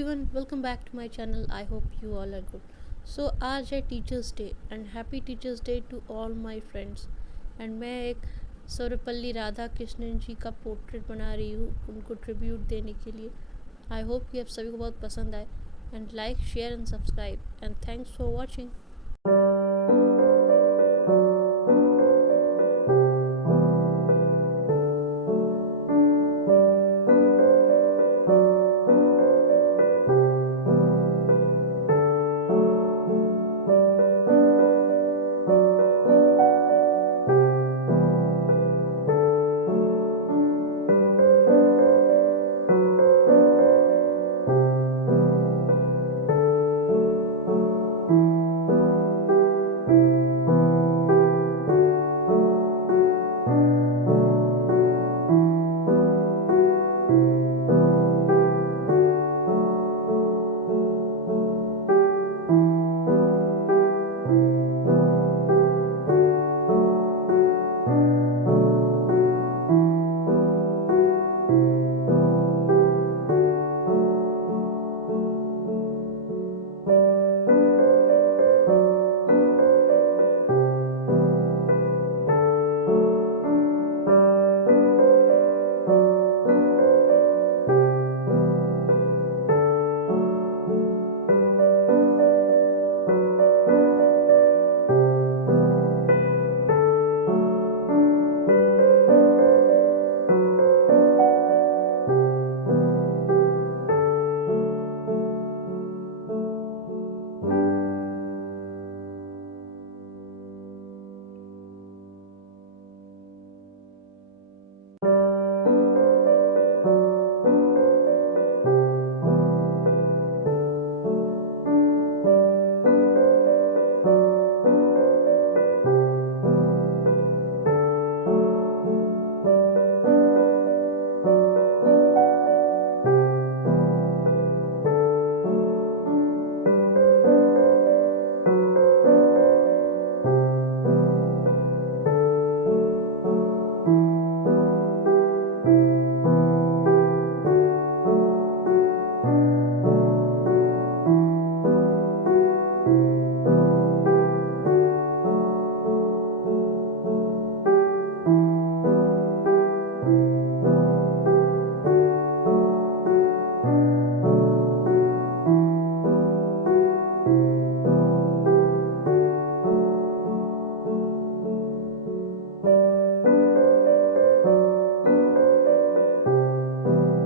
everyone, welcome back to my channel. I hope you all are good. So आज है teachers day and happy teachers day to all my friends. And मैं एक सर्वपल्ली राधा कृष्णन जी का पोर्ट्रेट बना रही हूँ उनको ट्रिब्यूट देने के लिए। आई होप कि आप सभी को बहुत पसंद आए and like share and subscribe and thanks for watching.